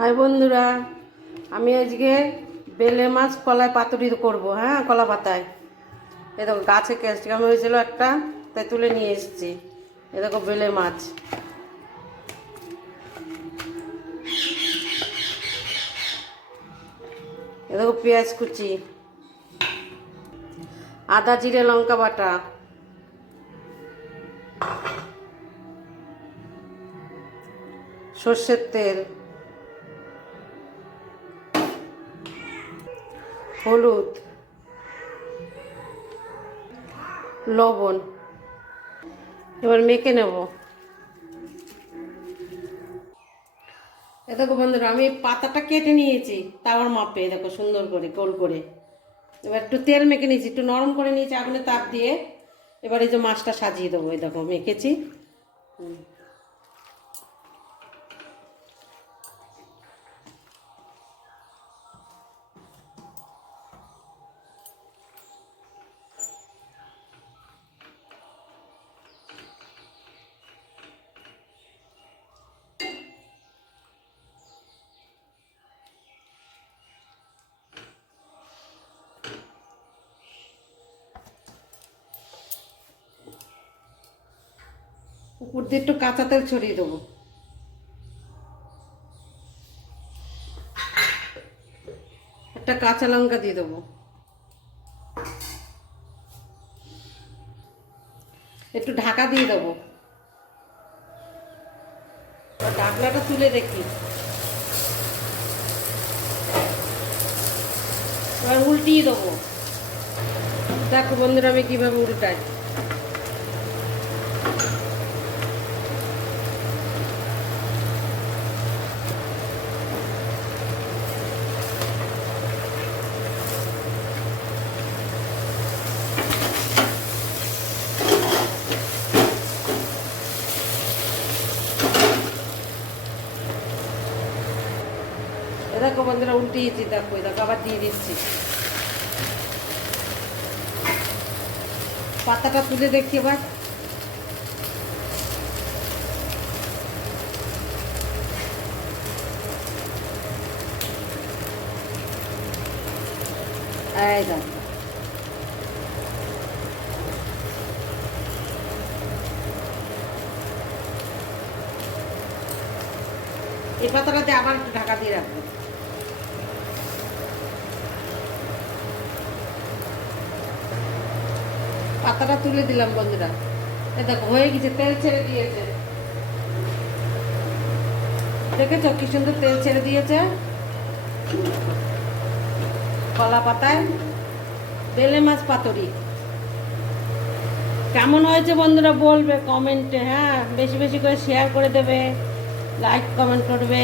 High বন্ধুরা, আমি আজকে বেলে মাছ কলায় পাতুরি করব হ্যাঁ কলা পাতায়। এ দেখো, গাছে ক্যালসিয়াম হয়েছিল একটা, তাই তুলে নিয়ে এসেছি। এ দেখো, বেলে মাছ। এ দেখো, পেঁয়াজ কুচি। আদা, জিরে, লঙ্কা বাটা। সর্ষের তেল। হলুদ, লবণ। এবার মেখে নেব। দেখো বন্ধুরা, আমি পাতাটা কেটে নিয়েছি, তাওয়ার মাপে দেখো সুন্দর করে, গোল করে। এবার একটু তেল মেখে নিয়েছি, একটু নরম করে নিয়েছি আগুনে তাপ দিয়ে। এবার এই যে মাছটা সাজিয়ে দেবো, এই দেখো, মেখেছি। উপর দিয়ে একটু কাঁচা তেল ছড়িয়ে দেবো। একটা কাঁচা লঙ্কা দিয়ে দেবো। একটু ঢাকা দিয়ে দেবো। ঢাকনাটা তুলে দেখি। এবার উল্টিয়ে দেবো। দেখো বন্ধুরা আমি কীভাবে উল্টাই। দেখো বন্ধুরা উল্টিয়েছি দেখো দেখো, আবার দিয়ে দিচ্ছি। পাতাটা তুলে দেখি এবার। এই দেখো। এই পাতাটাতে আবার ঢাকা দিয়ে রাখব। পাতাটা তুলে দিলাম বন্ধুরা। এ দেখো, হয়ে গেছে, তেল ছেড়ে দিয়েছে। দেখেছ কি সুন্দর তেল ছেড়ে দিয়েছে? কলা পাতায় বেলে মাছ পাতুরি। কেমন হয়েছে বন্ধুরা বলবে কমেন্টে হ্যাঁ বেশি বেশি করে শেয়ার করে দেবে লাইক কমেন্ট করবে।